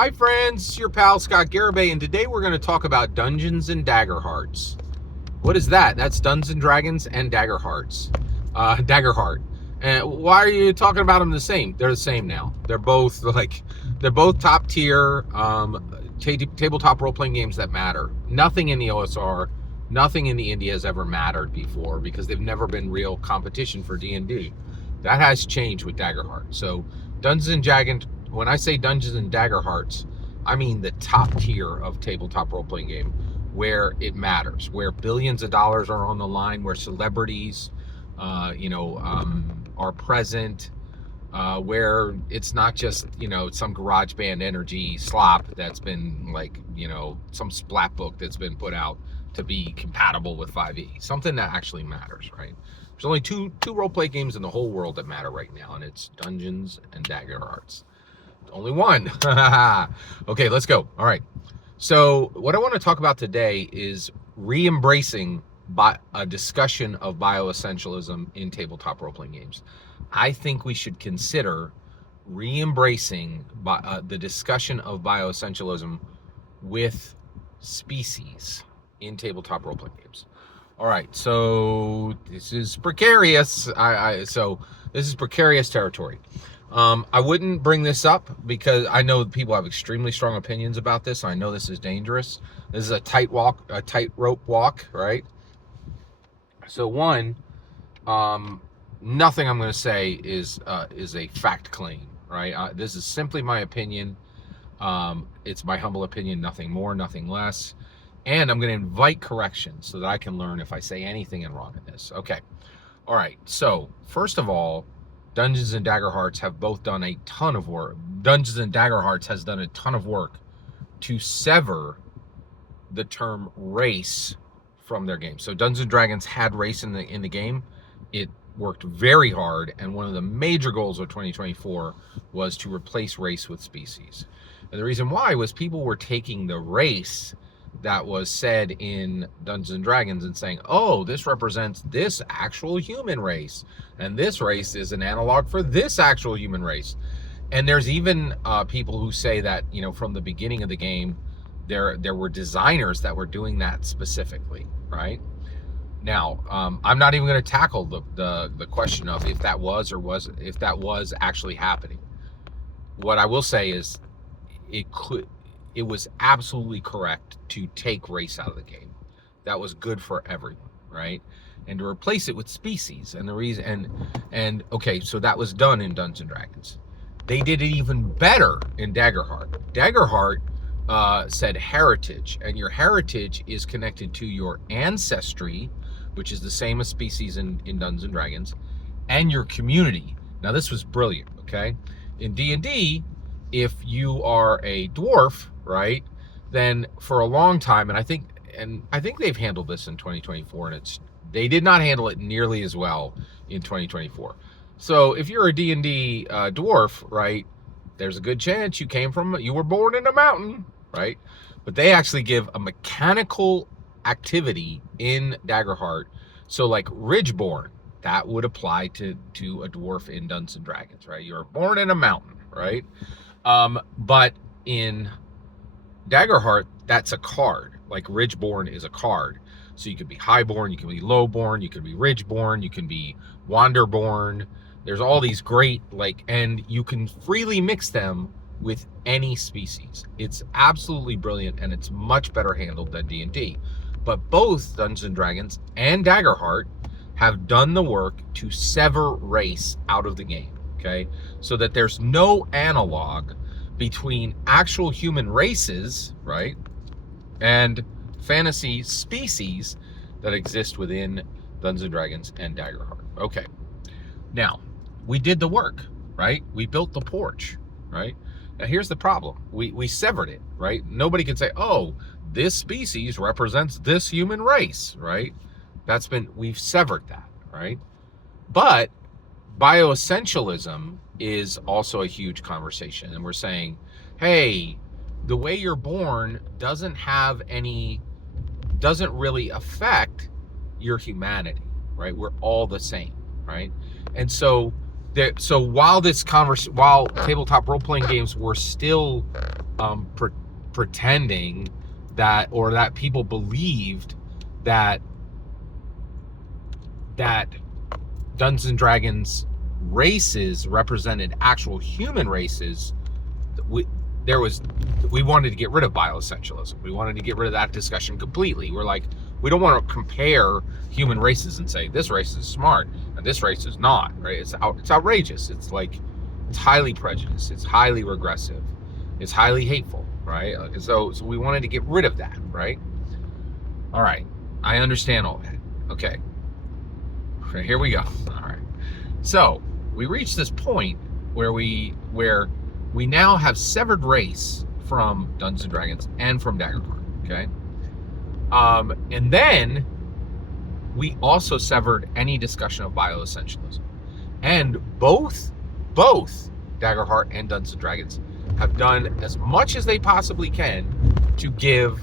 Hi friends, it's your pal Scott Garibay, and today we're going to talk about Dungeons and Daggerhearts. What is that? That's Dungeons and Dragons and Daggerhearts. Daggerheart. And why are you talking about them the same? They're the same now. They're both top tier tabletop role-playing games that matter. Nothing in the OSR, nothing in the indie has ever mattered before because they've never been real competition for D&D. That has changed with Daggerheart. So Dungeons and Dragons, when I say Dungeons and Daggerhearts, I mean the top tier of tabletop role-playing game where it matters, where billions of dollars are on the line, where celebrities, are present, where it's not just, some garage band energy slop that's been some splat book that's been put out to be compatible with 5e. Something that actually matters, right? There's only two role-play games in the whole world that matter right now, and it's Dungeons and Daggerhearts. Only one. Okay, let's go. All right. So what I want to talk about today is Reembracing by a discussion of bioessentialism in tabletop role-playing games. I think we should consider Reembracing the discussion of bioessentialism with species in tabletop role-playing games. All right, so this is precarious. So this is precarious territory. I wouldn't bring this up because I know people have extremely strong opinions about this. I know this is dangerous. This is a tightrope walk, right? So one, nothing I'm going to say is a fact claim, right? This is simply my opinion. It's my humble opinion, nothing more, nothing less. And I'm going to invite correction so that I can learn if I say anything wrong in this. Okay. All right. So first of all, Dungeons and Daggerhearts have both done a ton of work. Dungeons and Daggerhearts has done a ton of work to sever the term race from their game. So Dungeons and Dragons had race in the game. It worked very hard, and one of the major goals of 2024 was to replace race with species. And the reason why was people were taking the race that was said in Dungeons and Dragons and saying, oh, this represents this actual human race, and this race is an analog for this actual human race. And there's even people who say that, from the beginning of the game, there were designers that were doing that specifically, right? Now, I'm not even going to tackle the question of if that was actually happening. What I will say is it was absolutely correct to take race out of the game. That was good for everyone, right? And to replace it with species. And the reason, okay, so that was done in Dungeons and Dragons. They did it even better in Daggerheart. Daggerheart said heritage, and your heritage is connected to your ancestry, which is the same as species in Dungeons and Dragons, and your community. Now, this was brilliant, okay? In D&D, if you are a dwarf, right, then for a long time, and I think they've handled this in 2024, and they did not handle it nearly as well in 2024. So if you're a D&D dwarf, right, there's a good chance you were born in a mountain, right? But they actually give a mechanical activity in Daggerheart. So like Ridgeborn, that would apply to a dwarf in Dungeons and Dragons, right? You're born in a mountain, right? But in Daggerheart, that's a card. Like Ridgeborn is a card. So you could be Highborn, you can be Lowborn, you can be Ridgeborn, you can be Wanderborn. There's all these great, and you can freely mix them with any species. It's absolutely brilliant, and it's much better handled than D&D. But both Dungeons and Dragons and Daggerheart have done the work to sever race out of the game, okay? So that there's no analog between actual human races, right, and fantasy species that exist within Dungeons and Dragons and Daggerheart. Okay. Now, we did the work, right? We built the porch, right? Now, here's the problem. We severed it, right? Nobody can say, oh, this species represents this human race, right? We've severed that, right? But bioessentialism is also a huge conversation. And we're saying, hey, the way you're born doesn't really affect your humanity, right? We're all the same, right? And so while tabletop role-playing games were still pretending that, or that people believed that Dungeons and Dragons races represented actual human races. We wanted to get rid of bioessentialism. We wanted to get rid of that discussion completely. We're like, we don't want to compare human races and say this race is smart and this race is not, right? It's outrageous. It's highly prejudiced. It's highly regressive. It's highly hateful, right? So we wanted to get rid of that, right? All right, I understand all that. Okay, here we go. All right, so we reached this point where we now have severed race from Dungeons and Dragons and from Daggerhearts, okay? And then we also severed any discussion of bioessentialism. And both Daggerheart and Dungeons and Dragons have done as much as they possibly can to give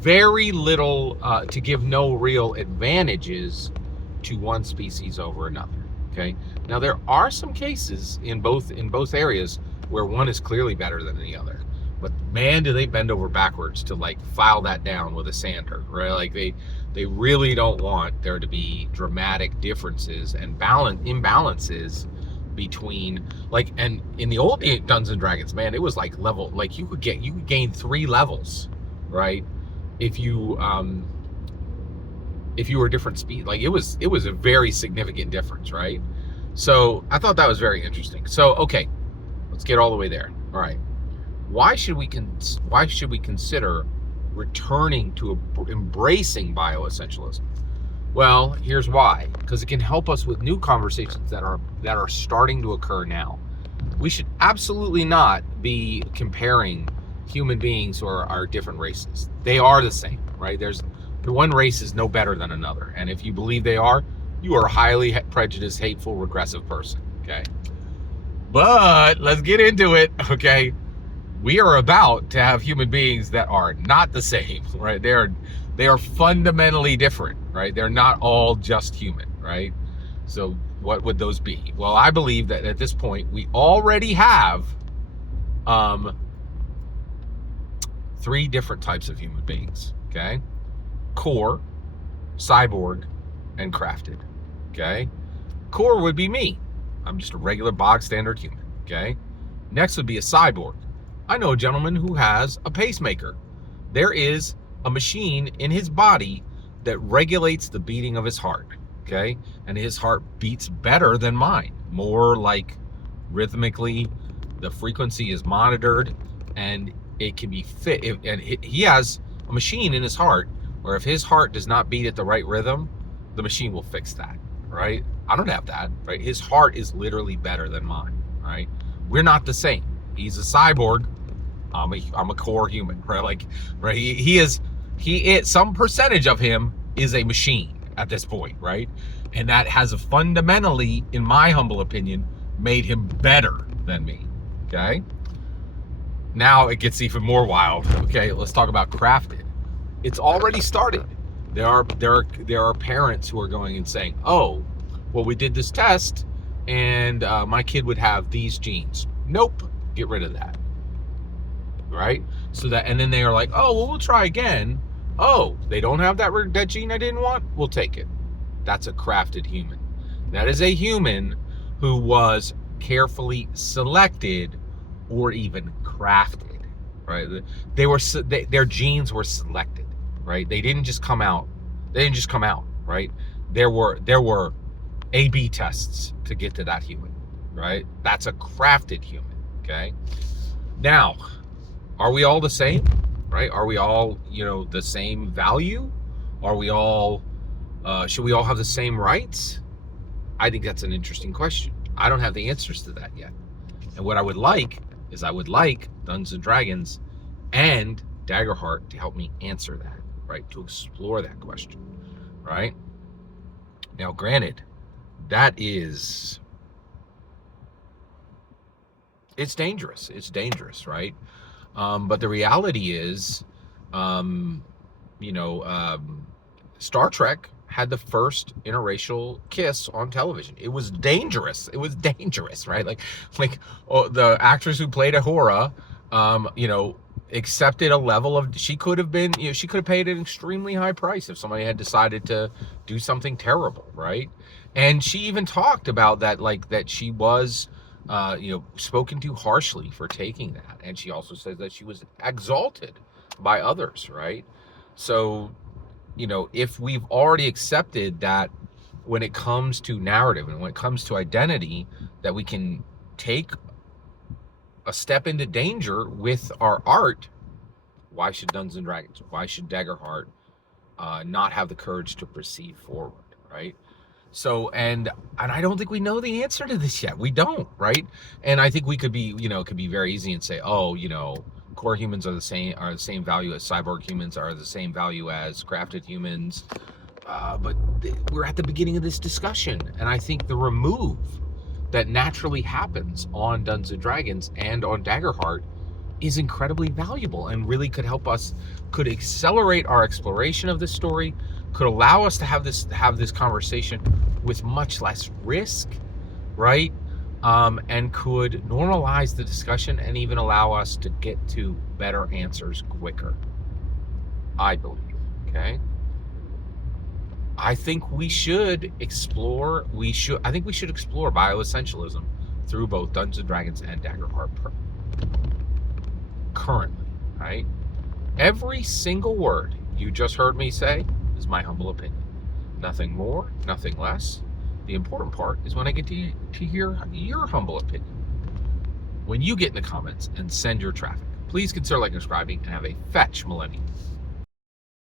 very little, to give no real advantages to one species over another, okay? Now, there are some cases in both areas where one is clearly better than the other, but man, do they bend over backwards to like file that down with a sander, right? Like they really don't want there to be dramatic differences and imbalances between, like, and in the old Dungeons and Dragons, man, it was like level, like you could gain 3 levels, right? If you were different speed, like it was a very significant difference, right? So I thought that was very interesting. So okay, let's get all the way there. All right, why should we consider returning to embracing bioessentialism? Well, here's why. Because it can help us with new conversations that are starting to occur now. We should absolutely not be comparing human beings who are different races. They are the same, right? The one race is no better than another, and if you believe they are, you are a highly prejudiced, hateful, regressive person, okay? But let's get into it, okay? We are about to have human beings that are not the same, right? They are fundamentally different, right? They're not all just human, right? So what would those be? Well, I believe that at this point we already have 3 different types of human beings, okay? Core, cyborg, and crafted, okay? Core would be me. I'm just a regular bog standard human, okay? Next would be a cyborg. I know a gentleman who has a pacemaker. There is a machine in his body that regulates the beating of his heart, okay? And his heart beats better than mine, more like rhythmically. The frequency is monitored and it can be fit. And he has a machine in his heart where if his heart does not beat at the right rhythm, the machine will fix that, right? I don't have that, right? His heart is literally better than mine, right? We're not the same. He's a cyborg. I'm a core human, right? Like, right? He is some percentage of him is a machine at this point, right? And that has fundamentally, in my humble opinion, made him better than me, okay? Now it gets even more wild. Okay, let's talk about crafted. It's already started. There are parents who are going and saying, "Oh, well, we did this test, and my kid would have these genes." Nope, get rid of that. Right? So that, and then they are like, "Oh, well, we'll try again." Oh, they don't have that gene I didn't want. We'll take it. That's a crafted human. That is a human who was carefully selected or even crafted. Right? Their genes were selected. Right? They didn't just come out. Right? There were A/B tests to get to that human. Right? That's a crafted human. Okay. Now, are we all the same? Right? Are we all, the same value? Are we all, should we all have the same rights? I think that's an interesting question. I don't have the answers to that yet. And what I would like is Dungeons and Dragons and Daggerheart to help me answer that, right? To explore that question, right? Now, granted, it's dangerous. It's dangerous, right? But the reality is, Star Trek had the first interracial kiss on television. It was dangerous. Right? Like the actress who played Ahura you know, accepted a level of, she could have been, you know, she could have paid an extremely high price if somebody had decided to do something terrible, right? And she even talked about that, like that she was, you know, spoken to harshly for taking that. And she also says that she was exalted by others, right? So, you know, if we've already accepted that when it comes to narrative and when it comes to identity, that we can take a step into danger with our art, why should Dungeons and Dragons, why should Daggerheart not have the courage to proceed forward, right? So, and I don't think we know the answer to this yet. We don't, right? And I think we could be, you know, it could be very easy and say, oh, you know, core humans are the same value as cyborg humans, are the same value as crafted humans. But we're at the beginning of this discussion, and I think the remove that naturally happens on Dungeons and Dragons and on Daggerheart is incredibly valuable and really could help us, could accelerate our exploration of this story, could allow us to have this conversation with much less risk, right? And could normalize the discussion and even allow us to get to better answers quicker, I believe. Okay, I think we should explore. I think we should explore bioessentialism through both Dungeons and Dragons and Daggerheart currently, right? Every single word you just heard me say is my humble opinion. Nothing more, nothing less. The important part is when I get to hear your humble opinion. When you get in the comments and send your traffic, please consider liking and subscribing and have a fetch millennium.